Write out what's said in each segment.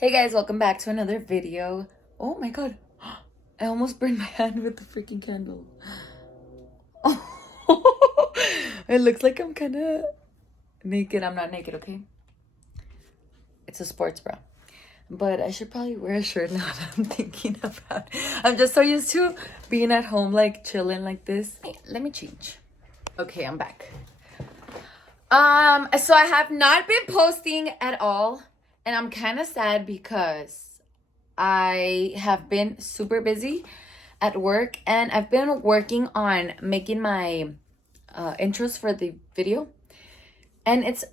Hey guys, welcome back to another video. Oh my god, I almost burned my hand with the freaking candle. Oh, it looks like I'm kind of naked. I'm not naked, okay? It's a sports bra. But I should probably wear a shirt now that I'm thinking about it. I'm just so used to being at home, like chilling like this. Hey, let me change. Okay, I'm back. So I have not been posting at all. And I'm kind of sad because I have been super busy at work and I've been working on making my intros for the video. And it's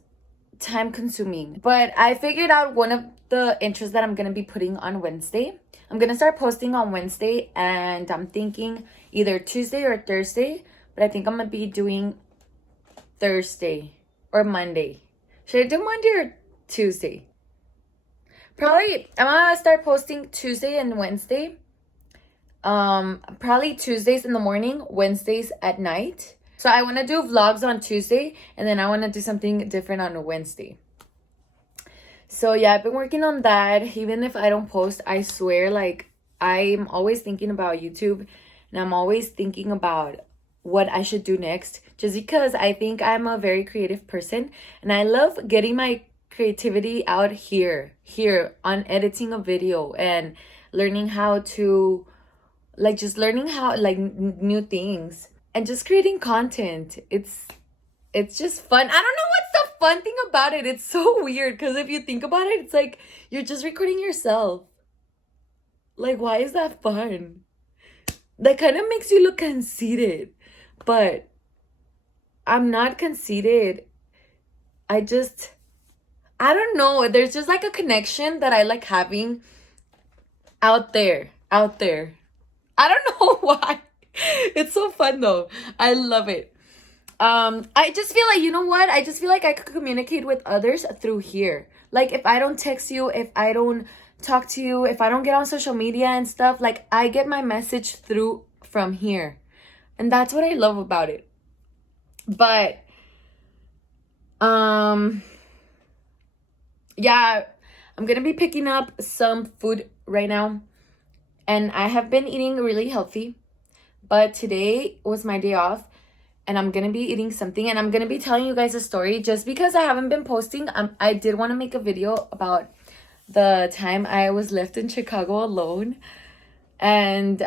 time consuming. But I figured out one of the intros that I'm going to be putting on Wednesday. I'm going to start posting on Wednesday and I'm thinking either Tuesday or Thursday. But I think I'm going to be doing Thursday or Monday. Should I do Monday or Tuesday? Probably, I'm gonna start posting Tuesday and Wednesday. Probably Tuesdays in the morning, Wednesdays at night. So I want to do vlogs on Tuesday, and then I want to do something different on a Wednesday. So yeah, I've been working on that. Even if I don't post, I swear, like, I'm always thinking about YouTube, and I'm always thinking about what I should do next. Just because I think I'm a very creative person, and I love getting my creativity out here on editing a video and learning how to learning how new things and just creating content. It's just fun. I don't know what's the fun thing about it. It's so weird because if you think about it, it's like you're just recording yourself. Like, why is that fun? That kind of makes you look conceited, but I'm not conceited. I don't know. There's just like a connection that I like having out there. I don't know why. It's so fun though. I love it. I just feel like, you know what? I just feel like I could communicate with others through here. Like if I don't text you, if I don't talk to you, if I don't get on social media and stuff, like I get my message through from here. And that's what I love about it. But yeah, I'm gonna be picking up some food right now. And I have been eating really healthy. But today was my day off. And I'm gonna be eating something. And I'm gonna be telling you guys a story. Just because I haven't been posting, I did want to make a video about the time I was left in Chicago alone. And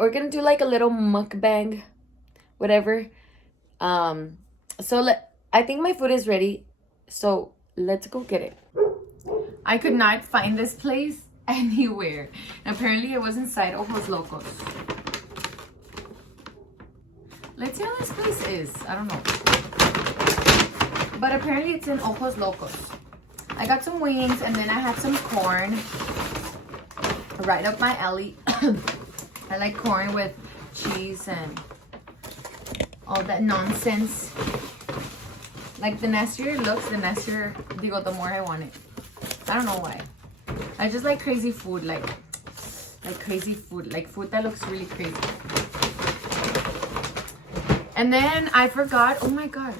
we're gonna do like a little mukbang, whatever. I think my food is ready, so let's go get it. I could not find this place anywhere. Apparently it was inside Ojos Locos. Let's see how this place is. I don't know. But apparently it's in Ojos Locos. I got some wings and then I had some corn. Right up my alley. I like corn with cheese and all that nonsense. Like, the nastier it looks, the more I want it. I don't know why. I just like crazy food, like crazy food, like food that looks really crazy. And then I forgot, oh my god,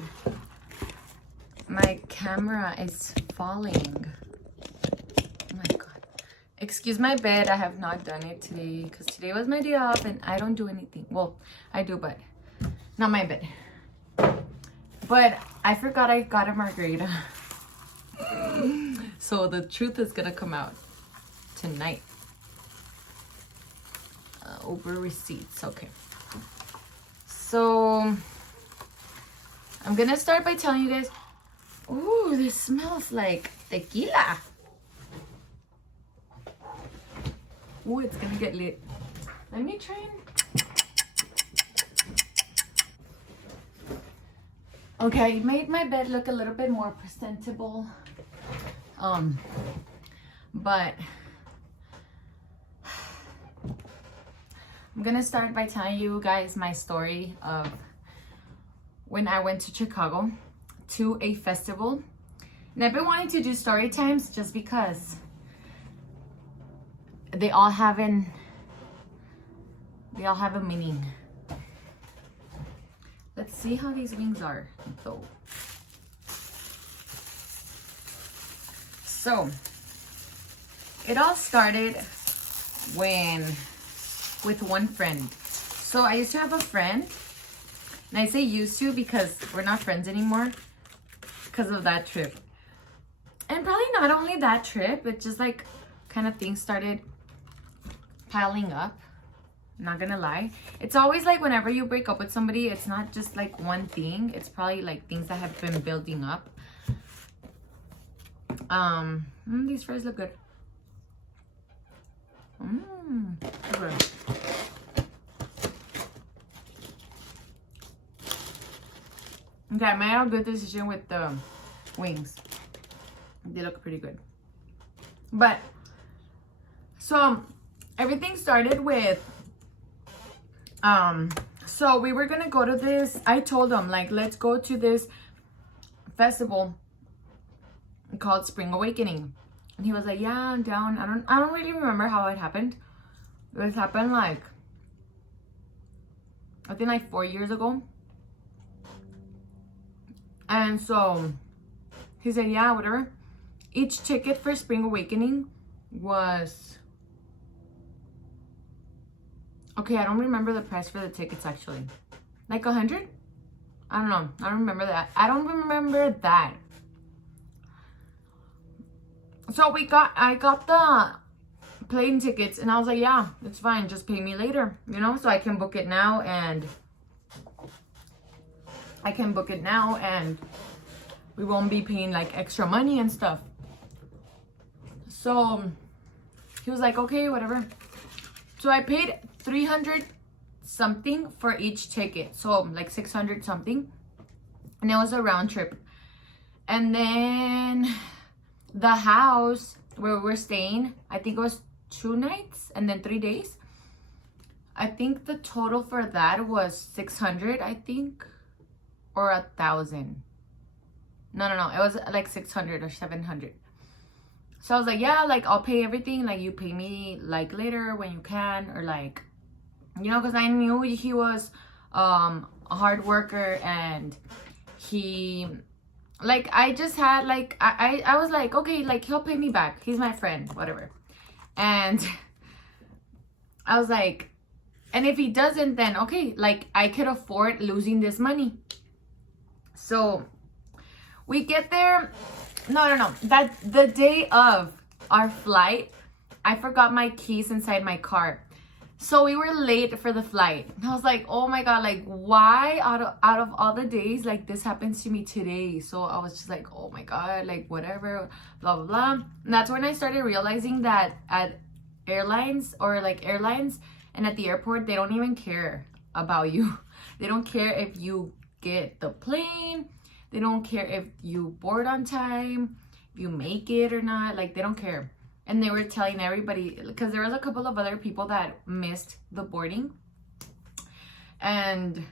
my camera is falling. Oh my god. Excuse my bed, I have not done it today because today was my day off and I don't do anything. Well, I do, but not my bed. But I forgot I got a margarita. So the truth is gonna come out tonight. Over receipts, okay. So I'm gonna start by telling you guys, ooh, this smells like tequila. Ooh, it's gonna get lit. Let me try and... Okay, I made my bed look a little bit more presentable. But I'm gonna start by telling you guys my story of when I went to Chicago to a festival. And I've been wanting to do story times just because they all have a meaning. Let's see how these wings are though. So it all started with one friend. So I used to have a friend, and I say used to because we're not friends anymore because of that trip. And probably not only that trip, but just like kind of things started piling up. Not gonna lie, it's always like whenever you break up with somebody, it's not just like one thing, it's probably like things that have been building up. These fries look good. Okay. Okay, I made a good decision with the wings. They look pretty good. But so everything started with so we were gonna go to this. I told him, like, let's go to this festival called Spring Awakening, and he was like, yeah, I'm down. I don't really remember how it happened. It happened like, I think like 4 years ago. And so he said, yeah, whatever. Each ticket for Spring Awakening was, okay, I don't remember the price for the tickets actually. Like 100? I don't know. I don't remember that. I don't remember that. So I got the plane tickets, and I was like, yeah, it's fine. Just pay me later, you know, so I can book it now, and we won't be paying like extra money and stuff. So he was like, okay, whatever. So I paid 300 something for each ticket, so like 600 something, and it was a round trip. And then the house where we're staying, I think it was 2 nights and then 3 days. I think the total for that was 600, I think, or 1,000. No, it was like 600 or 700. So I was like, yeah, like I'll pay everything, like you pay me like later when you can, or like, you know, because I knew he was a hard worker, and he, like, I just had like, I was like, okay, like he'll pay me back, he's my friend, whatever. And I was like, and if he doesn't, then okay, like I could afford losing this money. So we get there. No. That the day of our flight, I forgot my keys inside my car. So we were late for the flight. And I was like, oh my God, like why out of all the days, like this happens to me today? So I was just like, oh my God, like whatever, blah, blah, blah. And that's when I started realizing that at airlines and at the airport, they don't even care about you. They don't care if you get the plane. They don't care if you board on time, if you make it or not. Like, they don't care. And they were telling everybody, because there was a couple of other people that missed the boarding. And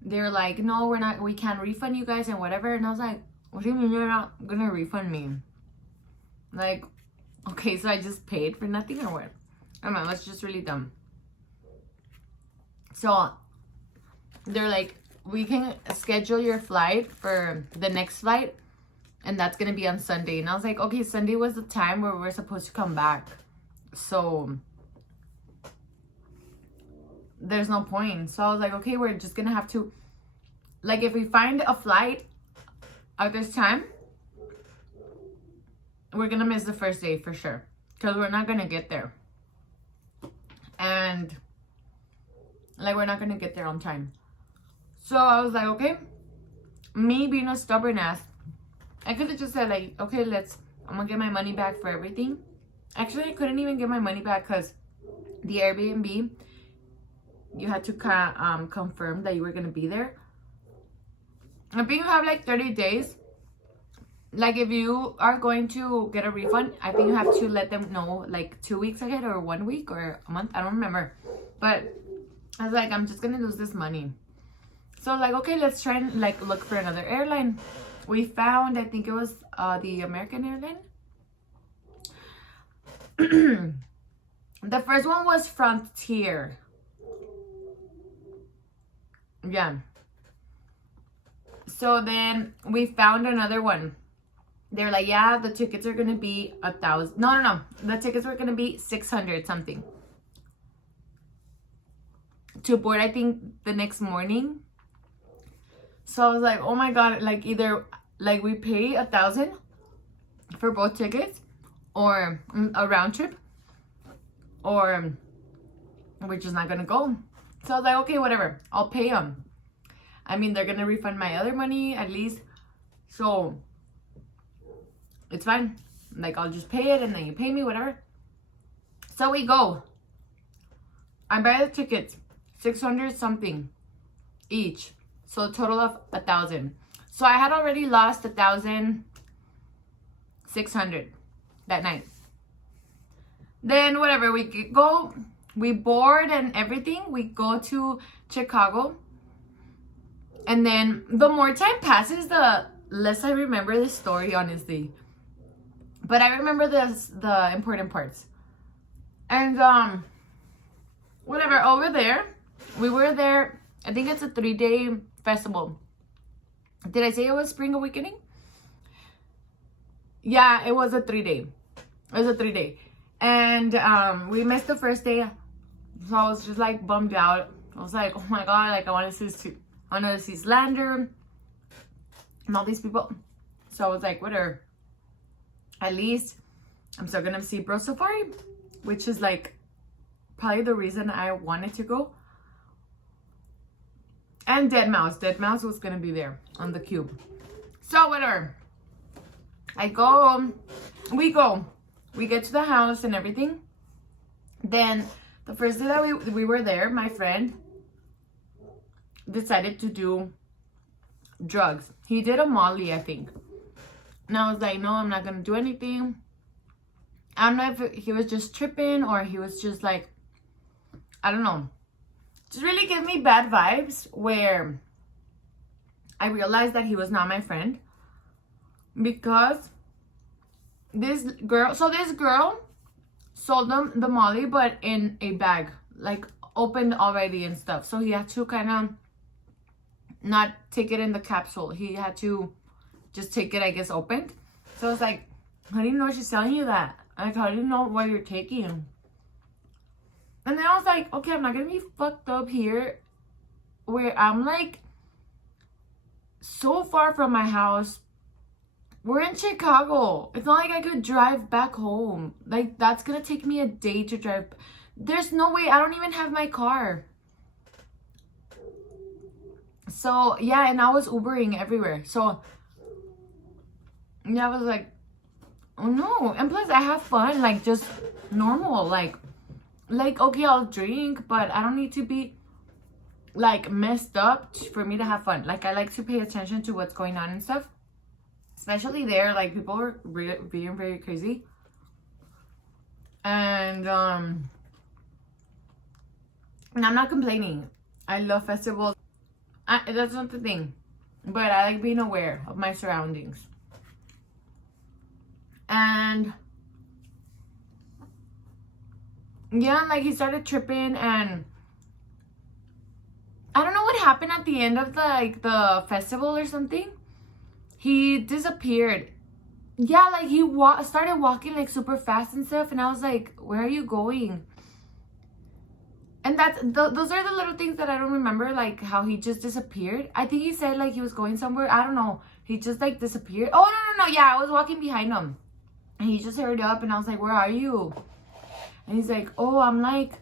they're like, no, we can't refund you guys and whatever. And I was like, what do you mean you're not gonna refund me? Like, okay, so I just paid for nothing or what? I don't know, that's just really dumb. So they're like, we can schedule your flight for the next flight, and that's gonna be on Sunday. And I was like, okay, Sunday was the time where we're supposed to come back, so there's no point. So I was like, okay, we're just gonna have to, like, if we find a flight at this time, we're gonna miss the first day for sure, because we're not gonna get there, and like we're not gonna get there on time. So I was like, okay, me being a stubborn ass, I could have just said like, okay, I'm gonna get my money back for everything. Actually, I couldn't even get my money back because the Airbnb, you had to confirm that you were gonna be there. I think you have like 30 days. Like if you are going to get a refund, I think you have to let them know like 2 weeks ahead or 1 week or a month. I don't remember. But I was like, I'm just gonna lose this money. So I was like, okay, let's try and like look for another airline. We found, I think it was the American airline. The first one was Frontier. Yeah. So then we found another one They're like, yeah, the tickets are gonna be 1,000. No. The tickets were gonna be 600 something to board, I think, the next morning. So I was like, oh my god, like either like we pay 1,000 for both tickets or a round trip, or we're just not gonna go. So I was like, okay, whatever, I'll pay them. I mean, they're gonna refund my other money at least, so it's fine. Like, I'll just pay it and then you pay me, whatever. So we go. I buy the tickets, 600 something each, so a total of 1,000. So I had already lost 1,600 that night. Then whatever, we go, we board and everything. We go to Chicago, and then the more time passes, the less I remember the story, honestly. But I remember the important parts. And whatever, over there, we were there. I think it's a 3-day festival. Did I say it was Spring Awakening? Yeah, it was a 3-day. It was a 3-day. And we missed the first day. So I was just like bummed out. I was like, oh my god, like I want to see Slander and all these people. So I was like, whatever. At least I'm still gonna see Bro Safari, which is like probably the reason I wanted to go. And Dead Mouse was gonna be there on the cube. So whatever. We get to the house and everything. Then the first day that we were there, my friend decided to do drugs. He did a Molly, I think. And I was like, no, I'm not gonna do anything. I don't know if he was just tripping or he was just like, I don't know. Just really give me bad vibes, where I realized that he was not my friend. Because this girl sold them the Molly, but in a bag, like opened already and stuff. So he had to kind of not take it in the capsule. He had to just take it, I guess, opened. So I was like, how do you know she's telling you that? Like, how do you know what you're taking? And then I was like, okay, I'm not gonna be fucked up here where I'm like so far from my house. We're in Chicago. It's not like I could drive back home. Like, that's gonna take me a day to drive. There's no way. I don't even have my car. So yeah, and I was Ubering everywhere. So yeah, I was like, oh no. And plus I have fun, like just normal, like okay, I'll drink, but I don't need to be like messed up for me to have fun. Like, I like to pay attention to what's going on and stuff, especially there. Like, people are being very crazy. And I'm not complaining. I love festivals. That's not the thing, but I like being aware of my surroundings. And yeah, like, he started tripping, and I don't know what happened at the end of the festival or something. He disappeared. Yeah, like, he started walking like super fast and stuff, and I was like, where are you going? And those are the little things that I don't remember, like how he just disappeared. I think he said like he was going somewhere. I don't know. He just like disappeared. Oh, no. Yeah, I was walking behind him, and he just hurried up, and I was like, where are you? And he's like, oh, I'm like,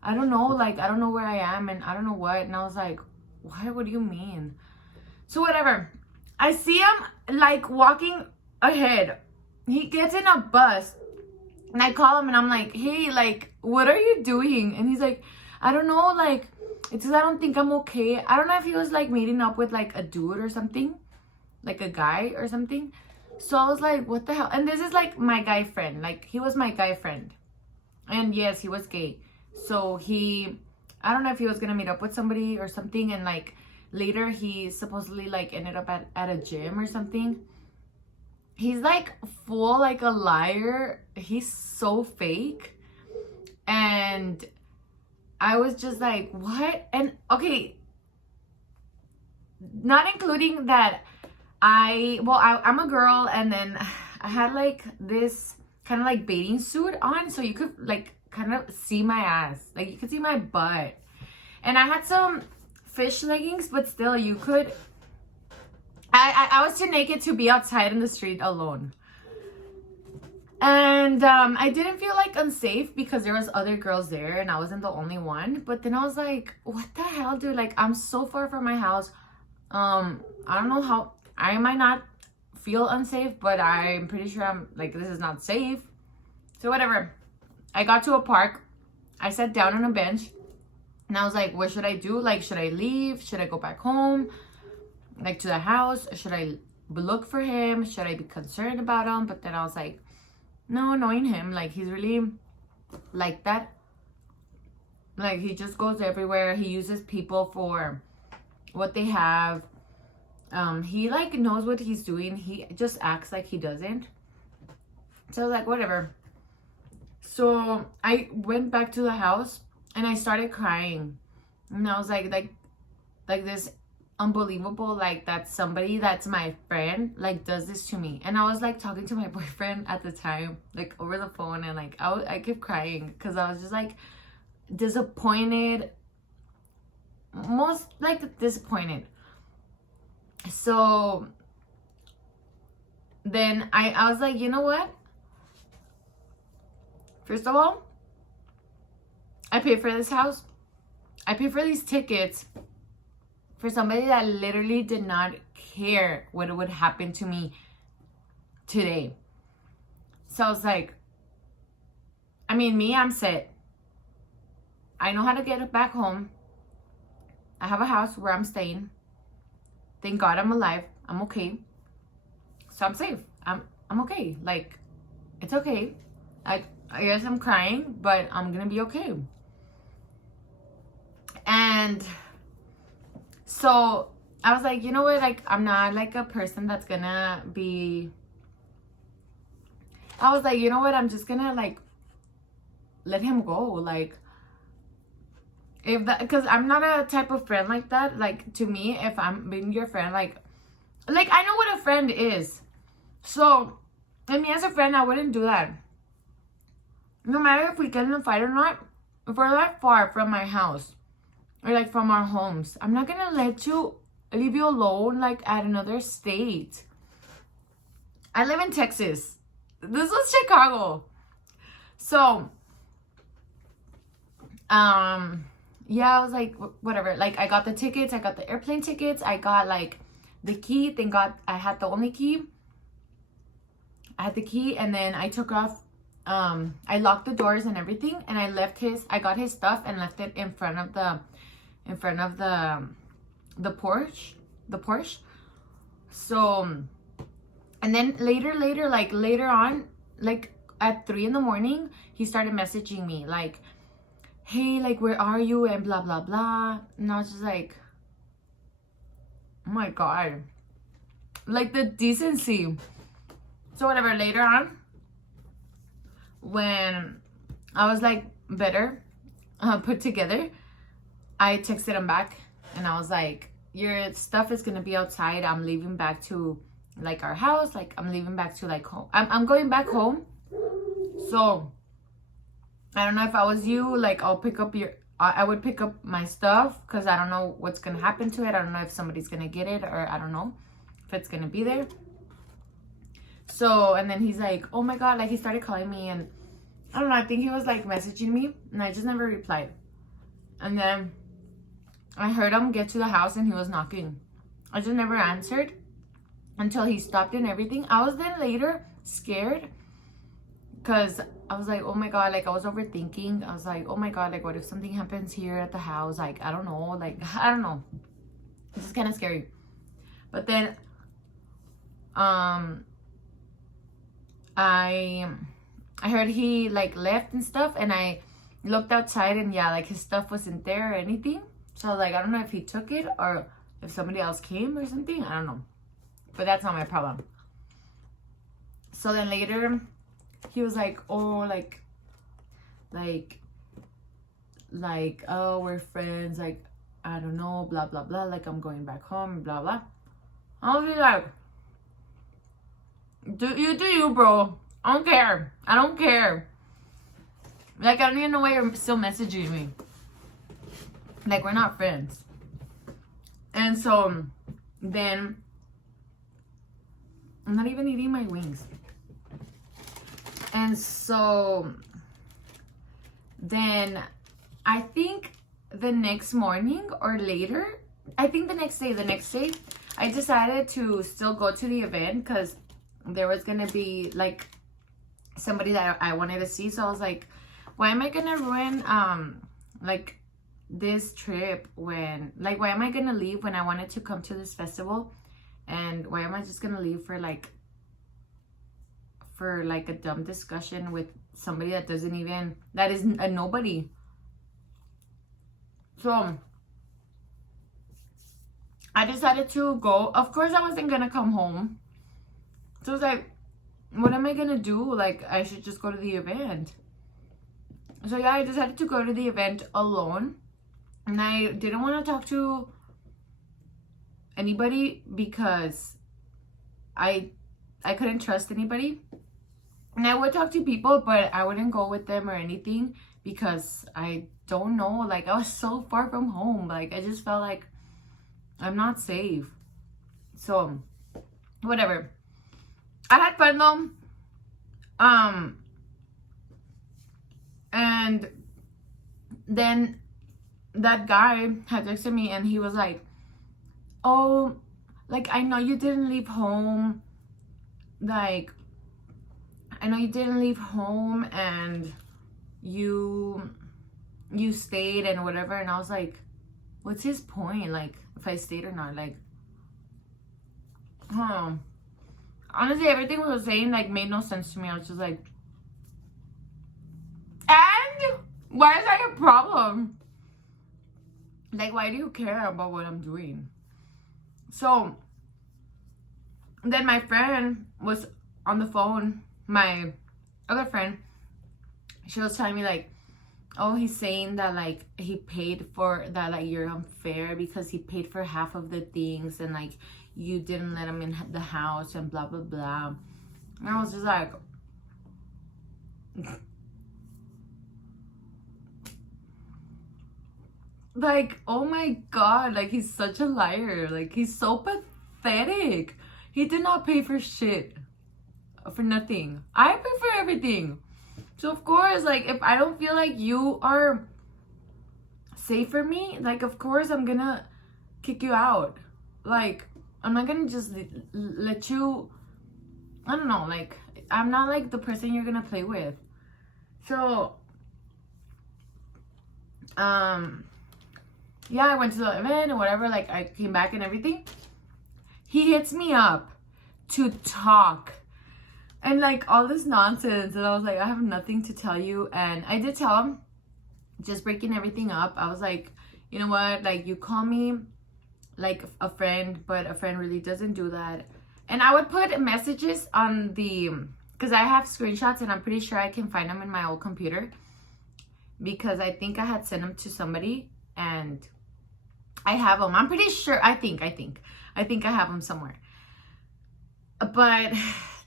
I don't know, like, I don't know where I am, and I don't know what. And I was like, what do you mean? So whatever. I see him like walking ahead. He gets in a bus, and I call him, and I'm like, hey, like, what are you doing? And he's like, I don't know, like, it's because I don't think I'm okay. I don't know if he was like meeting up with like a dude or something, like a guy or something. So I was like, what the hell? And this is like my guy friend. Like, he was my guy friend. And yes, he was gay. So I don't know if he was gonna meet up with somebody or something, and like later he supposedly like ended up at a gym or something. He's like full like a liar. He's so fake. And I was just like, what? And okay, not including that I'm a girl, and then I had like this kind of like bathing suit on, so you could like kind of see my ass, like you could see my butt, and I had some fish leggings, but still you could. I was too naked to be outside in the street alone. And I didn't feel like unsafe because there was other girls there and I wasn't the only one. But then I was like, what the hell, dude? Like, I'm so far from my house. I don't know how, I might not feel unsafe, but I'm pretty sure I'm like, this is not safe. So whatever. I got to a park. I sat down on a bench and I was like, what should I do? Like, should I leave? Should I go back home? Like to the house? Should I look for him? Should I be concerned about him? But then I was like, no, knowing him, like he's really like that. Like he just goes everywhere. He uses people for what they have. He like knows what he's doing. He just acts like he doesn't. So I was like, whatever. So I went back to the house and I started crying. And I was like this unbelievable, like that somebody that's my friend like does this to me. And I was like talking to my boyfriend at the time, like over the phone, and like I kept crying because I was just like disappointed, most like disappointed. So then I was like, you know what, first of all, I paid for this house, I paid for these tickets for somebody that literally did not care what would happen to me today. So I was like, I mean, I'm set. I know how to get back home. I have a house where I'm staying. Thank God I'm alive. I'm okay. So I'm safe. I'm okay. Like, it's okay. I guess I'm crying, but I'm gonna be okay. And so I was like, you know what, like I'm not like a person that's gonna be, I was like, you know what, I'm just gonna like let him go. Like if that, because I'm not a type of friend like that. Like to me, if I'm being your friend, like I know what a friend is. So I mean, as a friend, I wouldn't do that. No matter if we get in a fight or not, if we're that far from my house or like from our homes, I'm not gonna leave you alone like at another state. I live in Texas. This was Chicago. So yeah, I was like, whatever. Like I got the tickets, I got the airplane tickets, I got like the key. Thank God I had the only key. I had the key, and then I took off. I locked the doors and everything, and I got his stuff and left it in front of the porch. So, and then later on, like at 3 a.m, he started messaging me like, hey, like where are you, and blah blah blah. And I was just like, oh my God, like the decency. So whatever, later on, when I was like better put together, I texted him back and I was like, your stuff is gonna be outside. I'm leaving back to like our house. Like I'm leaving back to like home. I'm going back home. So I don't know, if I was you, like I'll pick up I would pick up my stuff, because I don't know what's gonna happen to it. I don't know if somebody's gonna get it, or I don't know if it's gonna be there. So, and then he's like, oh my God, like he started calling me, and I don't know, I think he was like messaging me, and I just never replied. And then I heard him get to the house and he was knocking. I just never answered until he stopped and everything. I was then later scared, because I was like, oh my God, like I was overthinking. I was like, oh my God, like what if something happens here at the house? Like, I don't know, like, I don't know. This is kind of scary. But then, I heard he like left and stuff, and I looked outside, and yeah, like his stuff wasn't there or anything. So like, I don't know if he took it or if somebody else came or something. I don't know, but that's not my problem. So then later he was like, oh, like oh, we're friends, like I don't know, blah blah blah, like I'm going back home, blah blah. I was like, Do you, bro. I don't care. I don't care. Like, I don't even know why you're still messaging me. Like, we're not friends. And so, then, I'm not even eating my wings. And so, then, I think the next morning or later, I think the next day, I decided to still go to the event because there was going to be, like, somebody that I wanted to see. So I was like, why am I going to ruin, like, this trip when, like, why am I going to leave when I wanted to come to this festival? And why am I just going to leave for, like, a dumb discussion with somebody that is a nobody? So I decided to go. Of course, I wasn't gonna come home. So I was like, what am I gonna do? Like, I should just go to the event. So yeah, I decided to go to the event alone. And I didn't want to talk to anybody because I couldn't trust anybody. And I would talk to people, but I wouldn't go with them or anything because I don't know. Like, I was so far from home. Like, I just felt like I'm not safe. So, whatever. I had fun though. And then that guy had texted me and he was like, oh, like, I know you didn't leave home. Like, I know you didn't leave home and you stayed and whatever. And I was like, what's his point? Like, if I stayed or not? Like, honestly, everything we were saying, like, made no sense to me. I was just like, and why is that a problem? Like, why do you care about what I'm doing? So then my friend was on the phone, my other friend. She was telling me, like, oh, he's saying that, like, he paid for that, like, you're unfair because he paid for half of the things and, like, you didn't let him in the house and blah blah blah. And I was just like, like, oh my god, like, he's such a liar. Like, he's so pathetic. He did not pay for shit. For nothing. I pay for everything. So, of course, like, if I don't feel like you are safe for me, like, of course, I'm gonna kick you out. Like, I'm not gonna just let you, I don't know, like, I'm not, like, the person you're gonna play with. So, yeah, I went to the event and whatever, like, I came back and everything. He hits me up to talk. And, like, all this nonsense. And I was like, I have nothing to tell you. And I did tell him, just breaking everything up. I was like, you know what? Like, you call me, like, a friend. But a friend really doesn't do that. And I would put messages on the... Because I have screenshots. And I'm pretty sure I can find them in my old computer. Because I think I had sent them to somebody. And I have them. I'm pretty sure. I think I have them somewhere. But...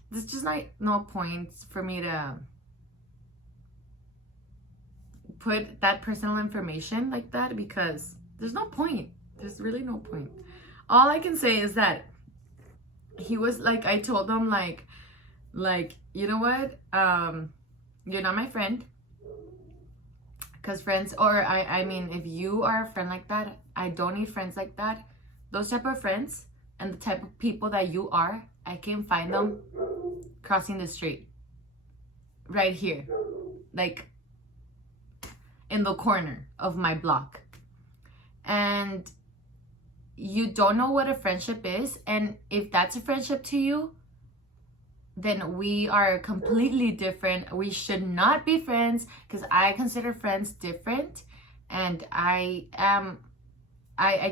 there's just, like, no point for me to put that personal information like that because there's no point. There's really no point. All I can say is that he was, like, I told him, like, you know what? You're not my friend. Because friends, or I mean, if you are a friend like that, I don't need friends like that. Those type of friends and the type of people that you are, I can find them crossing the street right here, like in the corner of my block. And you don't know what a friendship is, and if that's a friendship to you, then we are completely different. We should not be friends because I consider friends different. And I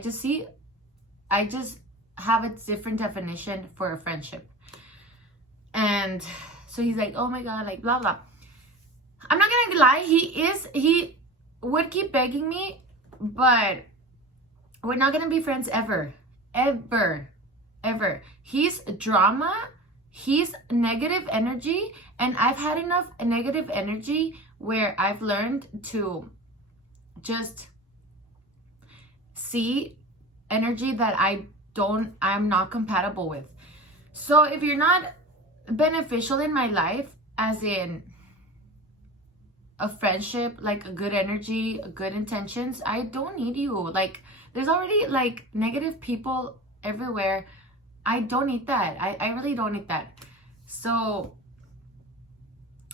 just have a different definition for a friendship. And so he's like, oh my god, like, blah blah. I'm not gonna lie, he would keep begging me, but we're not gonna be friends ever. He's drama. he's negative energy, and I've had enough negative energy where I've learned to just see energy that I'm not compatible with. So if you're not beneficial in my life, as in a friendship, like a good energy, good intentions, I don't need you. Like, there's already like negative people everywhere. I don't need that. I really don't need that. So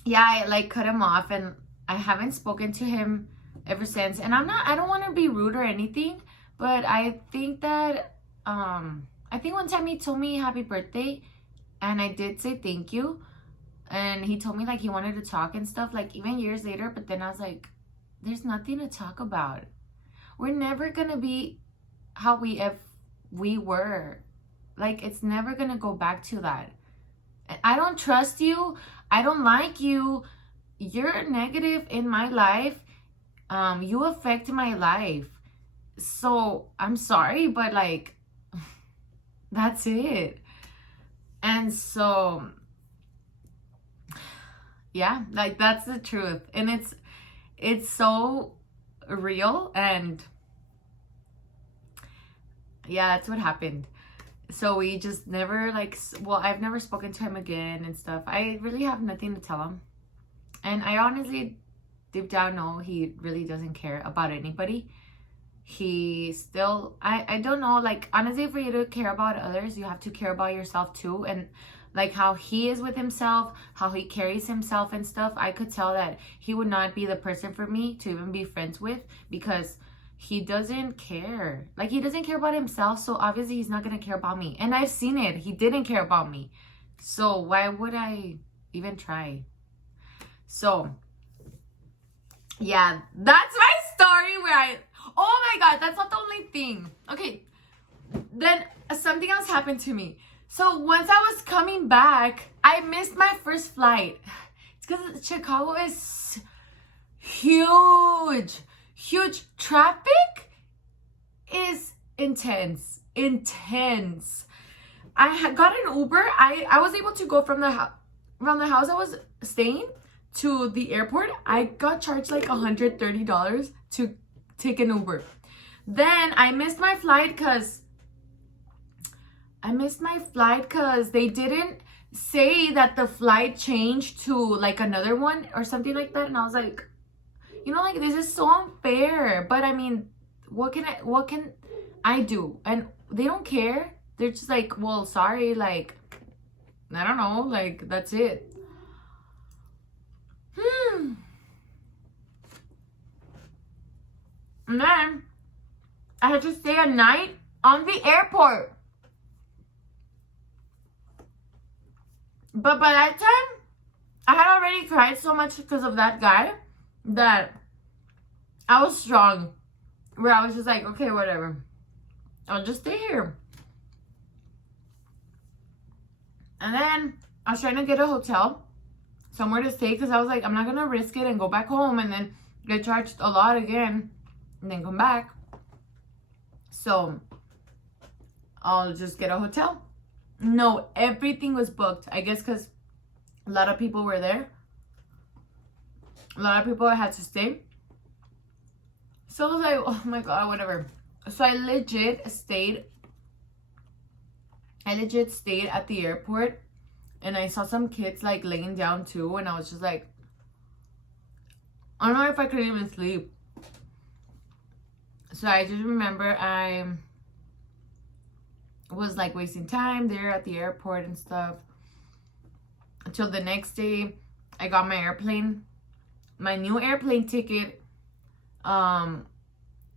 yeah, I like cut him off, and I haven't spoken to him ever since. And I don't want to be rude or anything, but I think that I think one time he told me happy birthday, and I did say thank you. And he told me like he wanted to talk and stuff, like even years later. But then I was like, there's nothing to talk about. We're never gonna be how we were. Like, it's never gonna go back to that. I don't trust you. I don't like you. You're negative in my life. You affect my life. So I'm sorry, but like, that's it. And so yeah, like that's the truth. And it's so real. And yeah, that's what happened. So we just never like, well, I've never spoken to him again and stuff. I really have nothing to tell him. And I honestly, deep down, know he really doesn't care about anybody. He still, I don't know, like, honestly, for you to care about others, you have to care about yourself too. And like how he is with himself, how he carries himself and stuff, I could tell that he would not be the person for me to even be friends with, because he doesn't care. Like, he doesn't care about himself, so obviously he's not gonna care about me. And I've seen it. He didn't care about me. So why would I even try? So yeah, that's my story where oh my God, that's not the only thing. Okay, then something else happened to me. So once I was coming back, I missed my first flight. It's because Chicago is huge. Traffic is intense. I got an Uber. I was able to go from the house I was staying to the airport. I got charged like $130 to take an Uber. Then I missed my flight because they didn't say that the flight changed to like another one or something like that. And I was like, like, this is so unfair. But I mean, what can I do? And they don't care. They're just like, well, sorry, like, I don't know, like, that's it. And then I had to stay a night on the airport. But by that time, I had already cried so much because of that guy that I was strong. Where I was just like, okay, whatever. I'll just stay here. And then I was trying to get a hotel, somewhere to stay, because I was like, I'm not going to risk it and go back home and then get charged a lot again and then come back. So I'll just get a hotel. No, everything was booked. I guess because a lot of people were there. A lot of people had to stay. So I was like, oh my God, whatever. So I legit stayed at the airport. And I saw some kids like laying down too. And I was just like, I don't know if I could even sleep. So I just remember I was like wasting time there at the airport and stuff. Until the next day, I got my new airplane ticket. And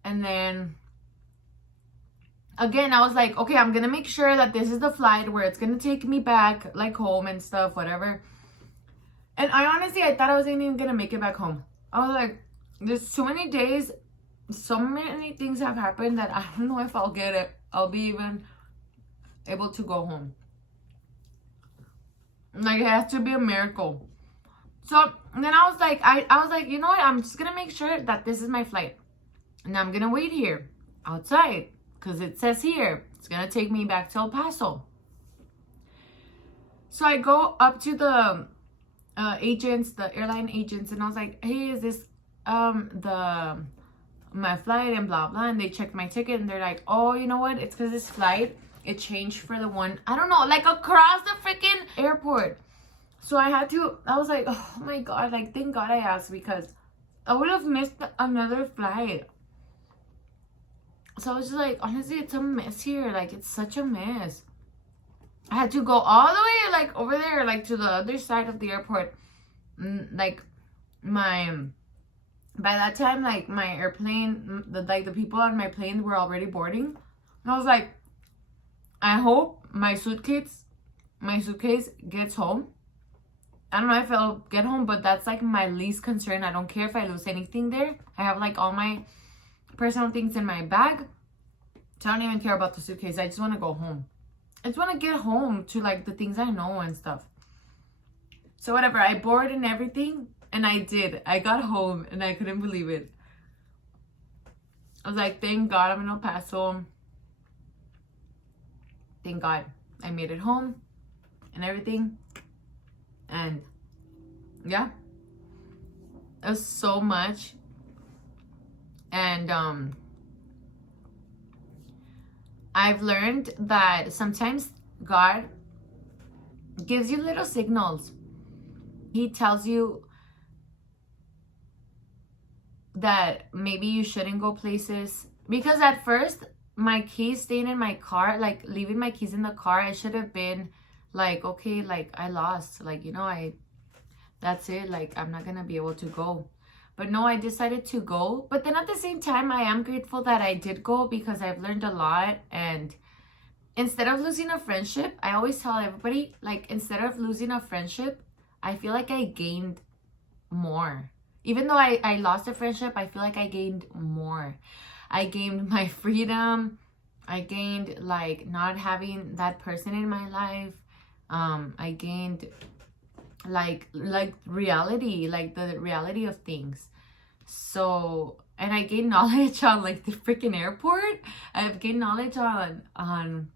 then again, I was like, okay, I'm gonna make sure that this is the flight where it's gonna take me back, like, home and stuff, whatever. And I thought I wasn't even gonna make it back home. I was like, there's so many days, so many things have happened that I don't know if I'll be even able to go home. Like, it has to be a miracle. So then I was like, I was like, you know what? I'm just gonna make sure that this is my flight, and I'm gonna wait here outside because it says here it's gonna take me back to El Paso. So I go up to the agents, the airline agents, and I was like, hey, is this my flight and blah blah, and they checked my ticket and they're like, oh, you know what, it's because this flight, it changed for the one, I don't know, like across the freaking airport. So I was like, oh my god, like thank god I asked, because I would have missed another flight. So I was just like, honestly, it's a mess here. Like, it's such a mess. I had to go all the way, like, over there, like, to the other side of the airport. Like, by that time, like, my airplane, the people on my plane were already boarding. And I was like, I hope my suitcase gets home. I don't know if it'll get home, but that's, like, my least concern. I don't care if I lose anything there. I have, like, all my personal things in my bag, so I don't even care about the suitcase. I just want to go home. I just want to get home to like the things I know and stuff. So whatever, I boarded and everything, and I did. I got home and I couldn't believe it. I was like, thank God I'm in El Paso. Thank God I made it home and everything. And yeah, it was so much. And I've learned that sometimes God gives you little signals. He tells you that maybe you shouldn't go places. Because at first, my keys staying in my car, like leaving my keys in the car, I should have been like, okay, like I lost. Like, you know, that's it. Like, I'm not going to be able to go. But no, I decided to go. But then at the same time, I am grateful that I did go, because I've learned a lot. And instead of losing a friendship, I always tell everybody, like, instead of losing a friendship, I feel like I gained more. Even though I lost a friendship, I feel like I gained more. I gained my freedom. I gained, like, not having that person in my life. I gained like reality, like the reality of things. So, and I gained knowledge on like the freaking airport. I've gained knowledge on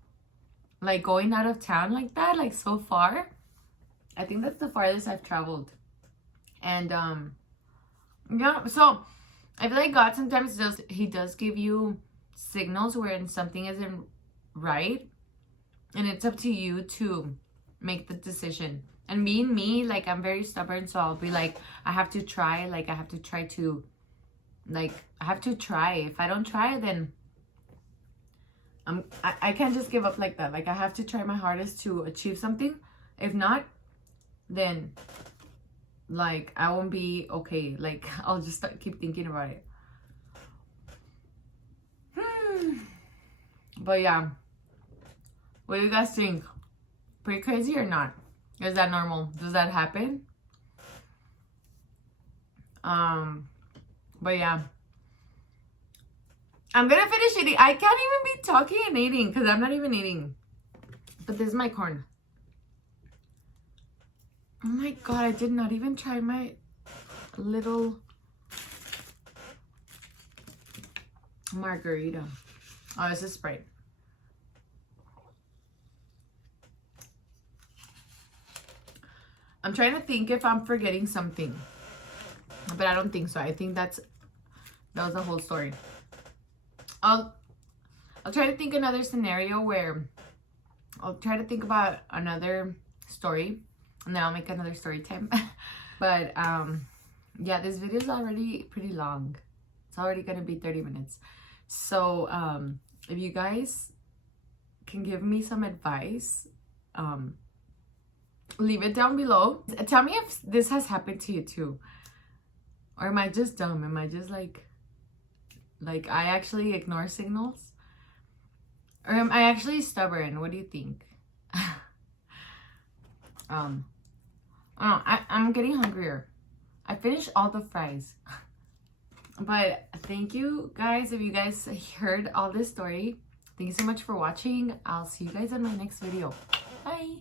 like going out of town like that, like so far. I think that's the farthest I've traveled. And yeah, so I feel like God sometimes does give you signals when something isn't right, and it's up to you to make the decision. And being me, like, I'm very stubborn, so I'll be like, I have to try. Like, I have to try to, like, I have to try. If I don't try, then I can't just give up like that. Like, I have to try my hardest to achieve something. If not, then, like, I won't be okay. Like, I'll just keep thinking about it. But yeah, what do you guys think? Pretty crazy or not? Is that normal? Does that happen? But yeah, I'm gonna finish eating. I can't even be talking and eating because I'm not even eating. But this is my corn. Oh my god, I did not even try my little margarita. Oh, this is Sprite. I'm trying to think if I'm forgetting something, but I don't think so. I think that was the whole story. I'll try to think another scenario where I'll try to think about another story, and then I'll make another story time. But yeah, this video is already pretty long. It's already gonna be 30 minutes. So if you guys can give me some advice, leave it down below. Tell me if this has happened to you too, or am I just dumb? Am I just like I actually ignore signals, or am I actually stubborn? What do you think? I'm getting hungrier. I finished all the fries. But thank you guys. If you guys heard all this story, thank you so much for watching. I'll see you guys in my next video. Bye.